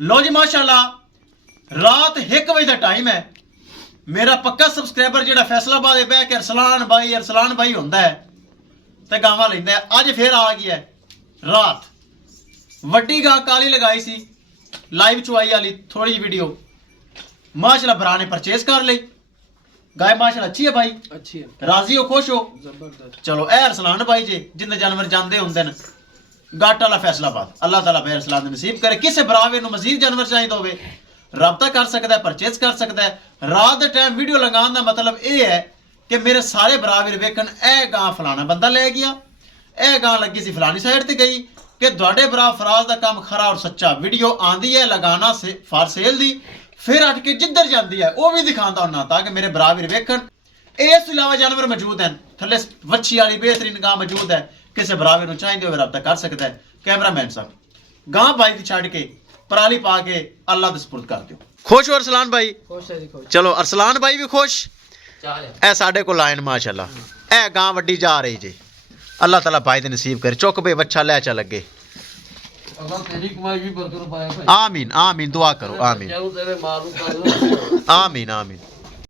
लो जी माशाल्लाह, रात 1 बजे का टाइम है। मेरा पक्का सबसक्राइबर जो फैसलाबाद बह के अरसलान भाई होंदा है तो गावां लैंदा है। अज फिर आ गया है रात। वड्डी गां काली लगाई सी, लाइव चुवाई वाली थोड़ी जी वीडियो माशाल्लाह भरा ने परचेज कर ली। गाय माशाल्लाह अच्छी है भाई, अच्छी है, राजी हो, खुश हो? जबरदस्त। चलो ए अरसलान भाई जे जिंदे जानवर जांदे हुंदे न गट वाला फैसलाबाद, अल्लाह ताला भाई अरसलान दे नसीब करे। किसे भरावे नूं मजीद जानवर चाहिए होवे राबता कर सकता है, परचेज कर सकता है। रात के टाइम वीडियो लगाने का मतलब ये है कि मेरे सारे भरावीर वेखन ए गां फलाना बंदा ले गया, ए गां लगी सी फलानी साइड ते गई, कि तुहाडे भरा फराज का काम खरा और सच्चा। वीडियो आंदी है लगाना से फॉर सेल दी, फिर हट के जिधर जाती है वह भी दिखाता होना ताकि मेरे भरावीर वेखन। इस अलावा जानवर मौजूद हैं, थले वच्छी वाली बेहतरीन गां मौजूद है। किसी भरावीर चाहिए हो रब्ता कर सकता है। कैमरामैन साहब गां भाई की छड़ के पराली पा के अल्लाह दे सुपुर्द कर दो। खुश हो अरसलान भाई? खुश है जी, खुश। चलो अरसलान भाई भी खुश। चाल ए साडे को लाइन माशाल्लाह ए गां वड्डी जा रही जी। अल्लाह ताला भाई दे नसीब करे। चुक बे बच्चा ले चा लगे। अल्लाह तेरी कमाई भी बरकत पाए भाई। आमीन आमीन, दुआ करो आमीन तेरे मारू कर आमीन आमीन।